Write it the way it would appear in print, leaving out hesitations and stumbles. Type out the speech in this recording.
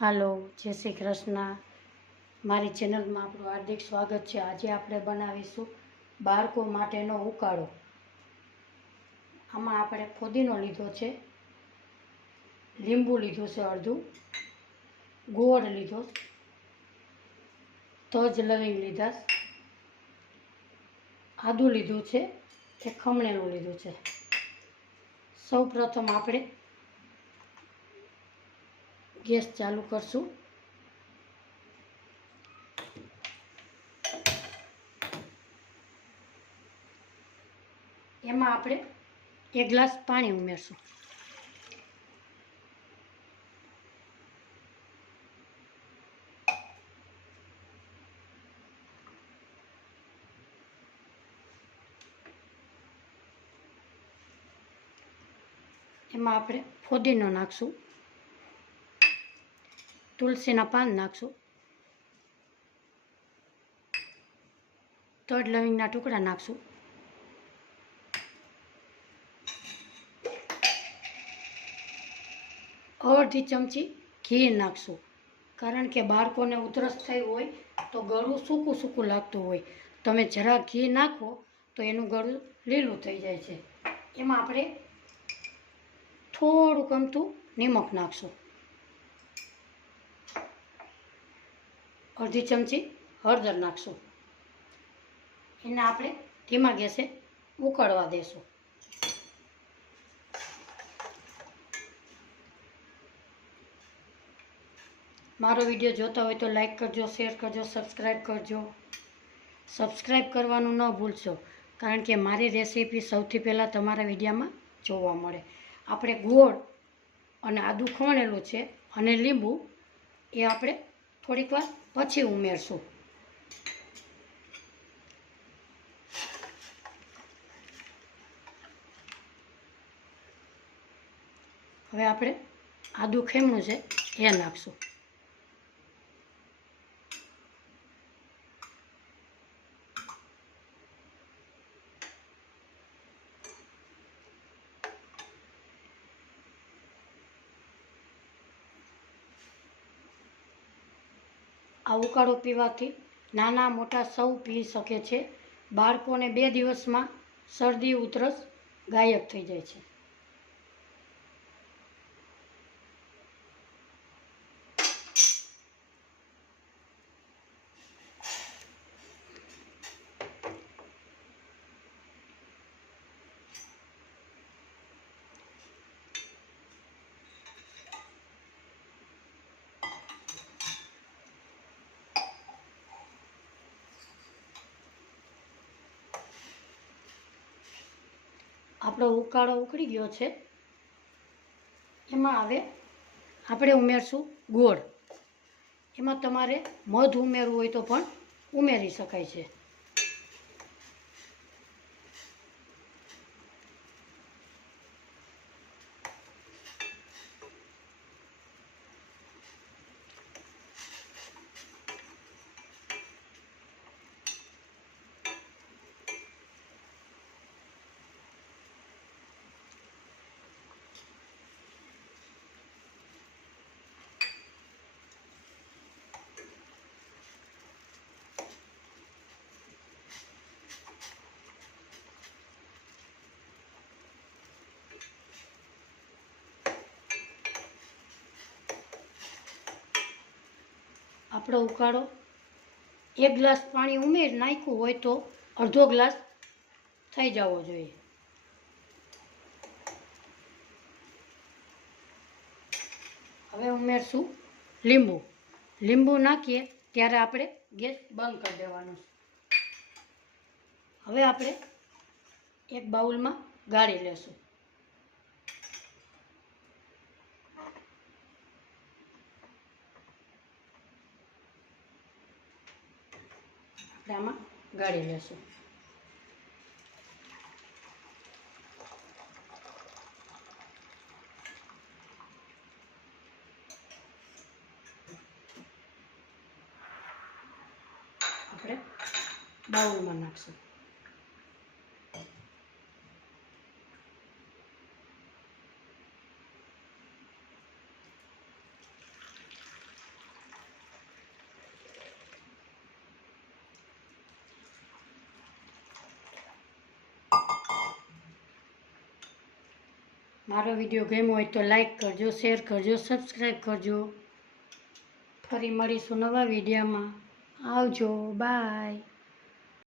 હાલો, જય શ્રી કૃષ્ણ. મારી ચેનલમાં આપણું હાર્દિક સ્વાગત છે. આજે આપણે બનાવીશું બાળકો માટેનો ઉકાળો. આમાં આપણે ફુદીનો લીધો છે, લીંબુ લીધું છે અડધું, ગોળ લીધો, તજ લવિંગ લીધા, આદું લીધું છે, એક ખમણેલું લીધું છે. સૌ પ્રથમ આપણે ગેસ ચાલુ કરશું. એમાં આપણે 1 ગ્લાસ પાણી ઉમેરશું. એમાં આપણે ફુદીનો નાખશું, તુલસીના પાન નાખશું, તજ લવિંગના ટુકડા નાખશું, અડધી ચમચી ઘી નાખશું. કારણ કે બાળકોને ઉધરસ થઈ હોય તો ગળું સૂકું સૂકું લાગતું હોય. તમે જરા ઘી નાખો તો એનું ગળું લીલું થઈ જાય છે. એમાં આપણે થોડુંક અમથું નિમક નાખશું, અડધી ચમચી હળદર નાખશું. એને આપણે ધીમા ગેસે ઉકળવા દેશું. મારો વિડીયો જોતા હોય તો લાઈક કરજો, શેર કરજો, સબસ્ક્રાઈબ કરજો. સબસ્ક્રાઈબ કરવાનું ન ભૂલશો, કારણ કે મારી રેસીપી સૌથી પહેલાં તમારા વિડીયોમાં જોવા મળે. આપણે ગોળ અને આદું ખમણેલું છે અને લીંબુ એ આપણે થોડીક વાર પછી ઉમેરશું. હવે આપણે આદું ખમણું છે એ નાખશું. આ ઉકાળો પીવાથી નાના મોટા સૌ પી શકે છે. બાળકોને 2 દિવસમાં શરદી ઉધરસ ગાયબ થઈ જાય છે. આપણો ઉકાળો ઉકળી ગયો છે. એમાં હવે આપણે ઉમેરશું ગોળ. એમાં તમારે મધ ઉમેરવું હોય તો પણ ઉમેરી શકાય છે. આપણો ઉકાળો 1 ગ્લાસ પાણી ઉમેરી નાખ્યું હોય તો અડધો ગ્લાસ થઈ જવો જોઈએ. હવે ઉમેરશું લીંબુ. લીંબુ નાખીએ ત્યારે આપણે ગેસ બંધ કરી દેવાનો. હવે આપણે એક બાઉલમાં ગાળી લેશું. આમાં ગાળી લેશું. આપણે બાઉલમાં નાખશું. મારો વિડીયો ગમ્યો હોય તો લાઈક કરજો, શેર કરજો, સબસ્ક્રાઈબ કરજો. ફરી મળીશું નવા વિડીયોમાં. આવજો, બાય.